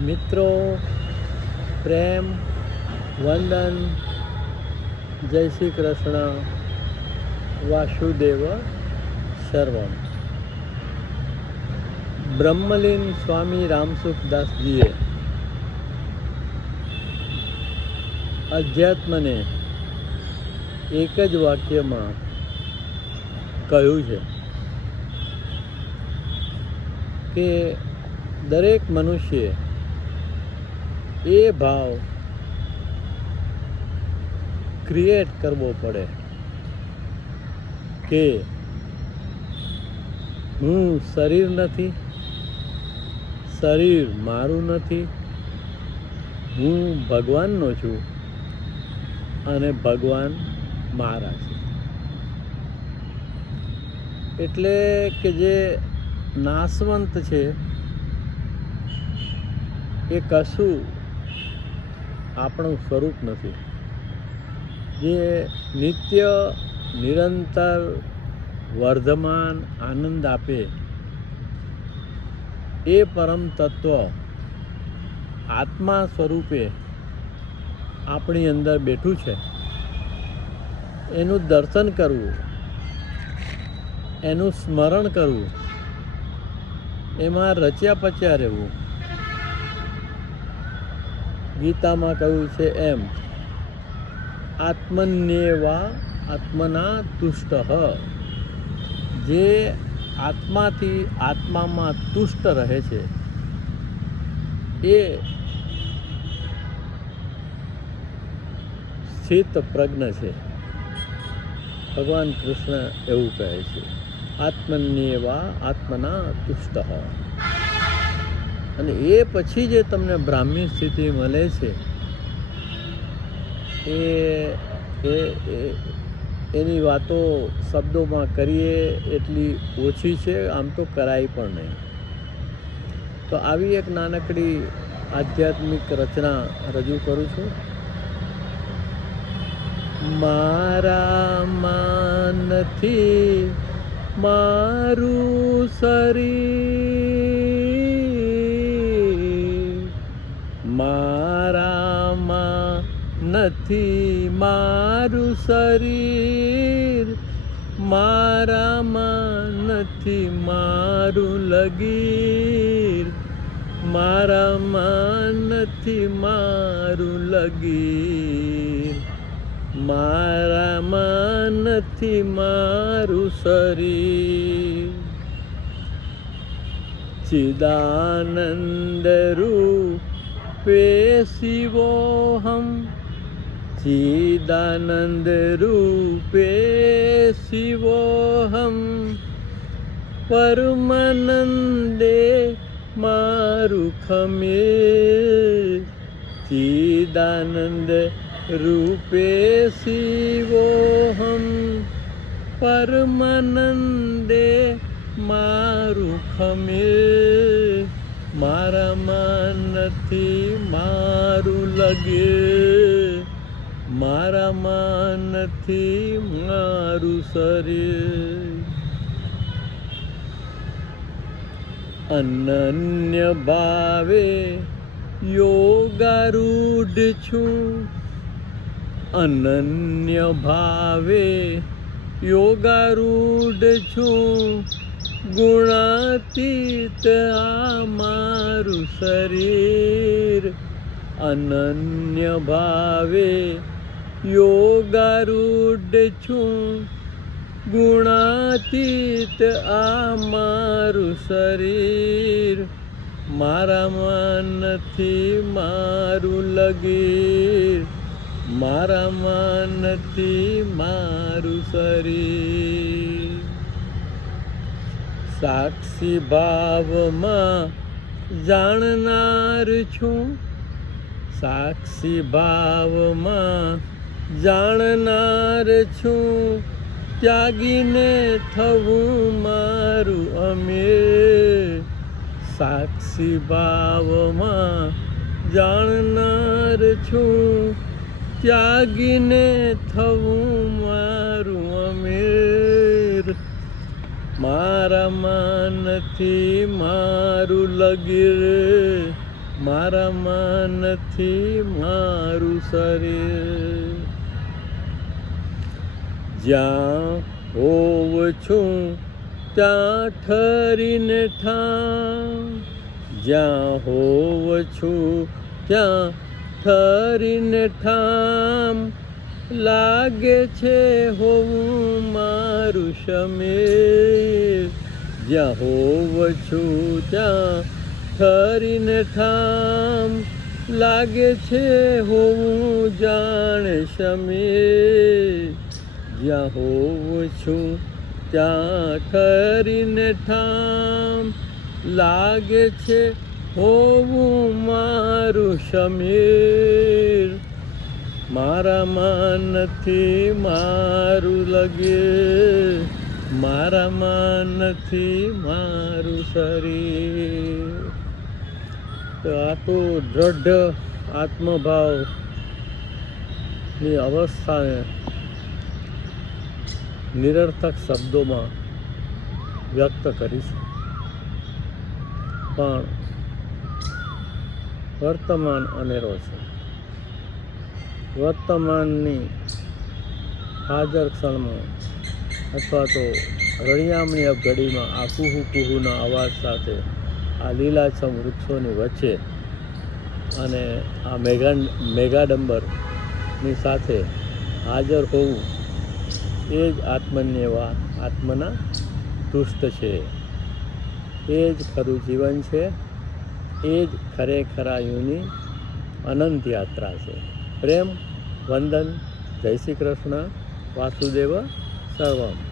મિત્રો, પ્રેમ, વંદન, જય શ્રી કૃષ્ણ, વાસુદેવ સર્વમ. બ્રહ્મલીન સ્વામી રામસુખદાસજીએ અધ્યાત્મને એક જ વાક્યમાં કહ્યું છે કે દરેક મનુષ્ય એ ભાવ ક્રિએટ કરવો પડે કે હું શરીર નથી, શરીર મારું નથી, હું ભગવાનનો છું અને ભગવાન મારા છે. એટલે કે જે નાશવંત છે એ કશું આપણું સ્વરૂપ નથી. જે નિત્ય નિરંતર વર્ધમાન આનંદ આપે એ પરમ તત્વ આત્મા સ્વરૂપે આપણી અંદર બેઠું છે. એનું દર્શન કરવું, એનું સ્મરણ કરવું, એમાં રચ્યા પચ્યા રહેવું. ગીતામાં કહ્યું છે એમ, આત્મન્યેવા આત્મના તુષ્ટ. જે આત્માથી આત્મામાં તુષ્ટ રહે છે એ સ્થિત પ્રજ્ઞ છે. ભગવાન કૃષ્ણ એવું કહે છે, આત્મન્યેવા આત્મના તુષ્ટ. અને એ પછી જે તમને બ્રાહ્મી સ્થિતિ મળે છે એની વાતો શબ્દોમાં કરીએ એટલી ઓછી છે, આમ તો કરાય પણ નહીં. તો આવી એક નાનકડી આધ્યાત્મિક રચના રજૂ કરું છું. મારામાં નથી મારું શરીર, મારામાં નથી મારું શરીર, મારામાં નથી મારું લગીર, મારામાં નથી મારું લગીર, મારામાં નથી મારું શરીર. ચિદાનંદ રૂપે શિવોહમ, ચિદાનંદ રૂપે શિવોહમ, પરમાનંદે મારું ખમે. ચિદાનંદ રૂપે શિવોહમ, પરમાનંદે મારું ખમે. મારામાં નથી મારું લગે, મારામાં નથી મારું શરીર. અનન્ય ભાવે યોગારૂઢ છું, અનન્ય ભાવે યોગારૂઢ છું, ગુણાતીત આ મારું શરીર. અનન્ય ભાવે યોગારૂઢ છું, ગુણાતીત આ મારું શરીર. મારામાં નથી મારું લગીર, મારામાં નથી મારું શરીર. સાક્ષી ભાવમાં જાણનાર છું, સાક્ષી ભાવમાં જાણનાર છું, ત્યાગીને થવું મારું અમીર. સાક્ષી ભાવમાં જાણનાર છું, ત્યાગીને થવું મારું અમીર. મારામાં નથી મારું લગીર, મારામાં નથી મારું શરીર. જ્યાં હોવ છું ત્યાં ઠરીને ઠામ, જ્યાં હોવ છું ત્યાં ઠરીને ઠામ, લાગે છે હોવું મારું શમીર. જ્યાં હોવ છું ત્યાં ઠરીને ઠામ, લાગે છે હોવું જાણે શમીર. જ્યાં હોવ છું ત્યાં ઠરીને ઠામ, લાગે છે હોવું મારું શમીર. મારામાં નથી મારું લગે, મારામાં નથી મારું શરીર. તો આ તો દ્રઢ આત્મભાવની અવસ્થાને નિરર્થક શબ્દોમાં વ્યક્ત કરી છે. પણ વર્તમાન અનેરો છે. વર્તમાનની હાજર ક્ષણમાં અથવા તો રળિયામણી ઘડીમાં આ કુહુના અવાજ સાથે આ લીલાછમ વૃક્ષોની વચ્ચે અને આ મેઘાડંબરની સાથે હાજર હોવું એ જ આત્મના તુષ્ટ છે. એ જ ખરું જીવન છે. એ જ ખરેખરાયુની અનંત યાત્રા છે. પ્રેમ વંદન. જય શ્રી કૃષ્ણ. વાસુદેવ સર્વમ.